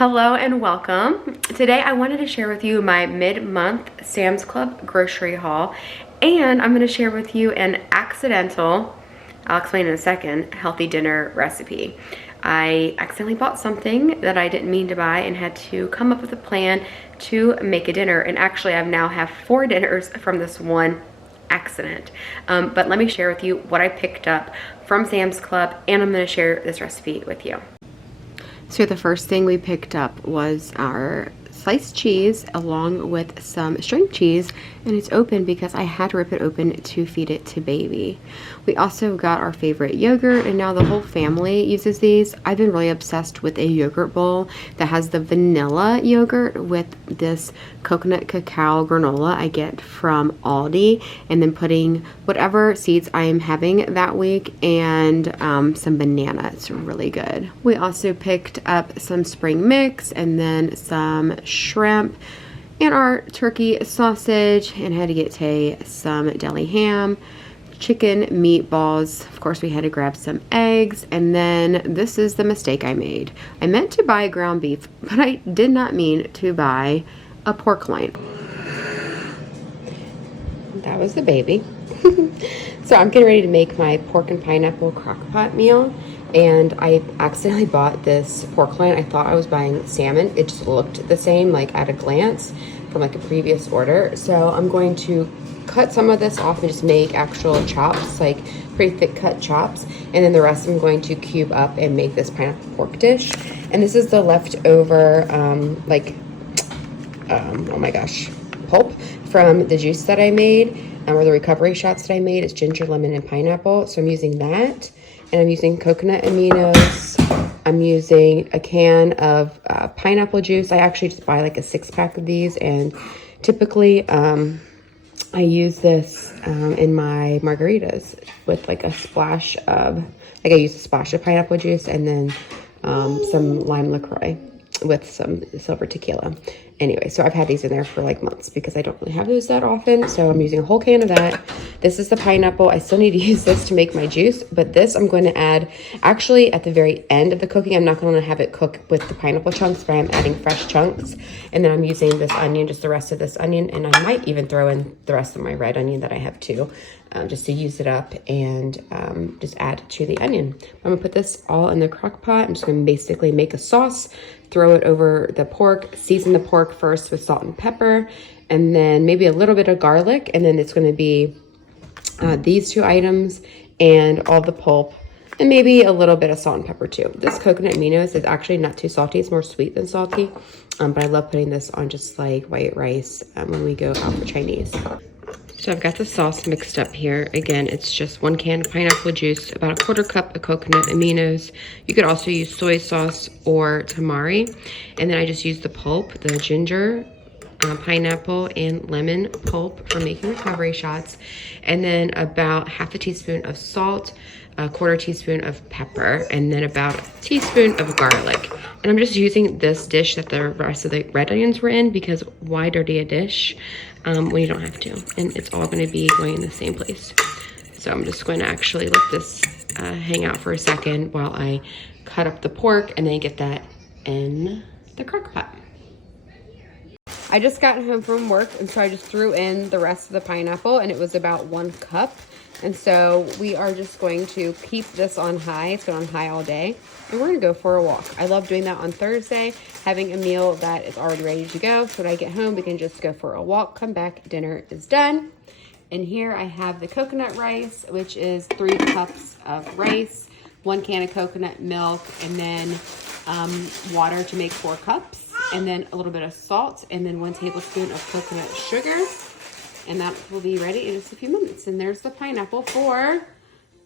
Hello and welcome. Today I wanted to share with you my mid-month Sam's Club grocery haul, and I'm going to share with you an accidental, I'll explain in a second, healthy dinner recipe. I accidentally bought something that I didn't mean to buy and had to come up with a plan to make a dinner, and actually I now have 4 dinners from this one accident. But let me share with you what I picked up from Sam's Club, and I'm going to share this recipe with you. So the first thing we picked up was our sliced cheese along with some string cheese, and it's open because I had to rip it open to feed it to baby. We also got our favorite yogurt, and now the whole family uses these. I've been really obsessed with a yogurt bowl that has the vanilla yogurt with this coconut cacao granola I get from Aldi, and then putting whatever seeds I am having that week and some banana. It's really good. We also picked up some spring mix and then some shrimp and our turkey sausage, and had to get Tay some deli ham, chicken meatballs. Of course, we had to grab some eggs, and then this is the mistake I made. I meant to buy ground beef, but I did not mean to buy a pork loin. That was the baby. So I'm getting ready to make my pork and pineapple crock pot meal, and I accidentally bought this pork loin. I thought I was buying salmon. It just looked the same, like at a glance, from like a previous order. So I'm going to cut some of this off and just make actual chops, like pretty thick cut chops, and then the rest I'm going to cube up and make this pineapple pork dish. And this is the leftover oh my gosh, pulp from the juice that I made, or the recovery shots that I made. It's ginger, lemon, and pineapple. So I'm using that, and I'm using coconut aminos. I'm using a can of pineapple juice. I actually just buy like a 6-pack of these, and typically I use this in my margaritas with like a splash of, like I use a splash of pineapple juice and then some lime LaCroix with some silver tequila. Anyway, so I've had these in there for like months because I don't really have those that often. So I'm using a whole can of that. This is the pineapple. I still need to use this to make my juice, but this I'm going to add actually at the very end of the cooking. I'm not going to have it cook with the pineapple chunks, but I'm adding fresh chunks. And then I'm using this onion, just the rest of this onion. And I might even throw in the rest of my red onion that I have too, just to use it up and just add to the onion. I'm gonna put this all in the crock pot. I'm just gonna basically make a sauce, throw it over the pork, season the pork first with salt and pepper, and then maybe a little bit of garlic. And then it's gonna be these 2 items and all the pulp, and maybe a little bit of salt and pepper too. This coconut aminos is actually not too salty. It's more sweet than salty, but I love putting this on just like white rice when we go out for Chinese. So I've got the sauce mixed up here. Again, it's just 1 can of pineapple juice, about a 1/4 cup of coconut aminos. You could also use soy sauce or tamari. And then I just used the pulp, the ginger, pineapple, and lemon pulp for making recovery shots. And then about 1/2 teaspoon of salt, a 1/4 teaspoon of pepper, and then about a teaspoon of garlic. And I'm just using this dish that the rest of the red onions were in, because why dirty a dish when you don't have to? And it's all going to be going in the same place. So I'm just going to actually let this hang out for a second while I cut up the pork and then get that in the crock pot. I just got home from work, and so I just threw in the rest of the pineapple, and it was about 1 cup. And so we are just going to keep this on high. It's been on high all day, and we're gonna go for a walk. I love doing that on Thursday, having a meal that is already ready to go. So when I get home, we can just go for a walk, come back, dinner is done. And here I have the coconut rice, which is 3 cups of rice, 1 can of coconut milk, and then water to make 4 cups. And then a little bit of salt, and then 1 tablespoon of coconut sugar. And that will be ready in just a few minutes. And there's the pineapple for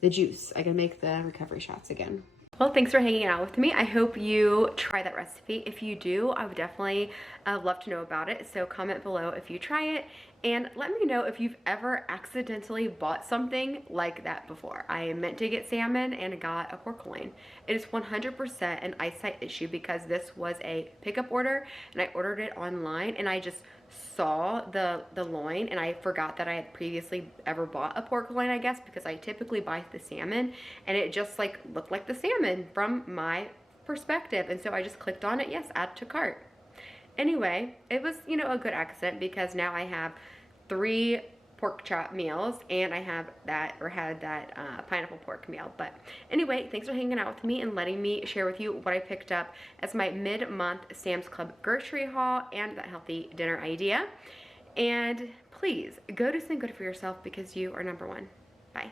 the juice. I can make the recovery shots again. Well, thanks for hanging out with me. I hope you try that recipe. If you do, I would definitely love to know about it. So comment below if you try it, and let me know if you've ever accidentally bought something like that before. I meant to get salmon and got a pork loin. It is 100% an eyesight issue because this was a pickup order, and I ordered it online, and I just saw the loin, and I forgot that I had previously ever bought a pork loin, I guess, because I typically buy the salmon, and it just like looked like the salmon from my perspective. And so I just clicked on it. Yes, add to cart. Anyway, it was, you know, a good accident because now I have 3 pork chop meals and I have that, or had that pineapple pork meal. But anyway, thanks for hanging out with me and letting me share with you what I picked up as my mid-month Sam's Club grocery haul and that healthy dinner idea. And please go do something good for yourself because you are number one. Bye.